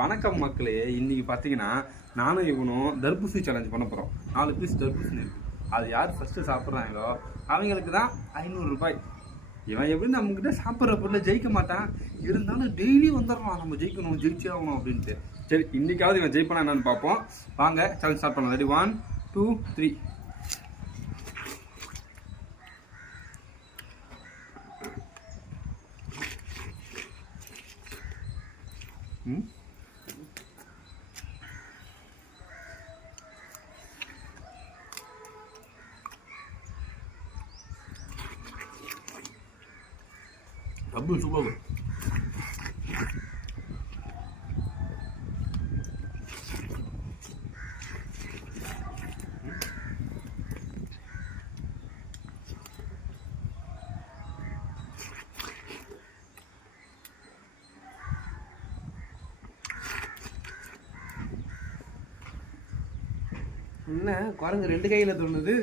வணக்கம் மக்களே. இன்னைக்கு பார்த்தீங்கன்னா நானும் இவனும் தர்பூசணி சேலஞ்ச் பண்ண போகிறோம். 4 பீஸ் தர்பூசணி இருக்கு. அது யார் ஃபஸ்ட்டு சாப்பிட்றாங்களோ அவங்களுக்கு தான் 500 ரூபாய். இவன் எப்படி நம்மக்கிட்ட சாப்பிட்ற பொருளை ஜெயிக்க மாட்டான், இருந்தாலும் டெய்லி வந்துடுறான் நம்ம ஜெயிக்கணும், ஜெயிச்சே ஆகணும் அப்படின்ட்டு. சரி, இன்னைக்காவது இவன் ஜெயிப்பானா என்னன்னு பார்ப்போம். வாங்க சேலஞ்ச் ஸ்டார்ட் பண்ணலாம். ரெடி, 1 2 3. Double super. என்ன குரங்கு 2 கையில தோணுது?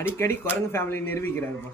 அடிக்கடி குரங்கு ஃபேமிலி நிரூபிக்கிறாருப்பா.